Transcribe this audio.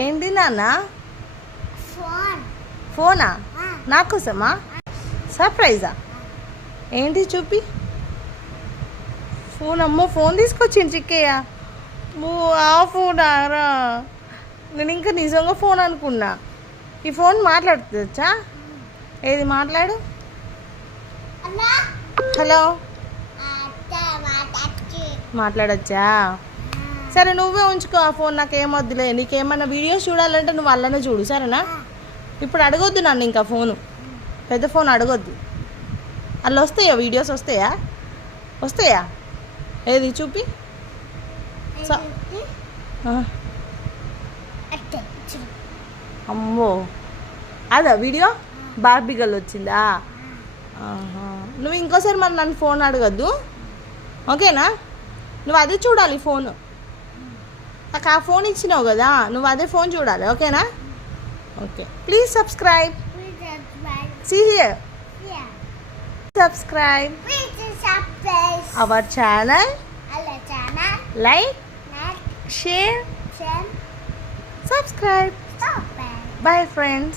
ఏంటి నాన్న? ఫోనా? నా కోసమా? సర్ప్రైజా? ఏంటి చూపి. ఫోన్, అమ్మో ఫోన్ తీసుకొచ్చింది చిక్కయ్య. ఆ ఫోనా రా? నేను ఇంకా నిజంగా ఫోన్ అనుకున్నా. ఈ ఫోన్ మాట్లాడుతుందచ్చా? ఏది మాట్లాడు. హలో, మాట్లాడచ్చా? సరే నువ్వే ఉంచుకో ఆ ఫోన్, నాకేమొద్దులే. నీకేమన్నా వీడియోస్ చూడాలంటే నువ్వు అల్లనే చూడు, సరేనా? ఇప్పుడు అడగొద్దు నన్ను ఇంకా ఫోను, పెద్ద ఫోన్ అడగొద్దు. అల్ల వస్తాయా వీడియోస్? వస్తాయా? ఏది చూపి. అమ్మో, అదా వీడియో? బార్బీ గర్ల్ వచ్చిందా? నువ్వు ఇంకోసారి మరి నన్ను ఫోన్ అడగద్దు, ఓకేనా? నువ్వు అదే చూడాలి ఫోను. నాకు ఆ ఫోన్ ఇచ్చినావు కదా, నువ్వు అదే ఫోన్ చూడాలి, ఓకేనా? Okay, please subscribe. See here. Subscribe our channel. Like, share, subscribe. Bye friends.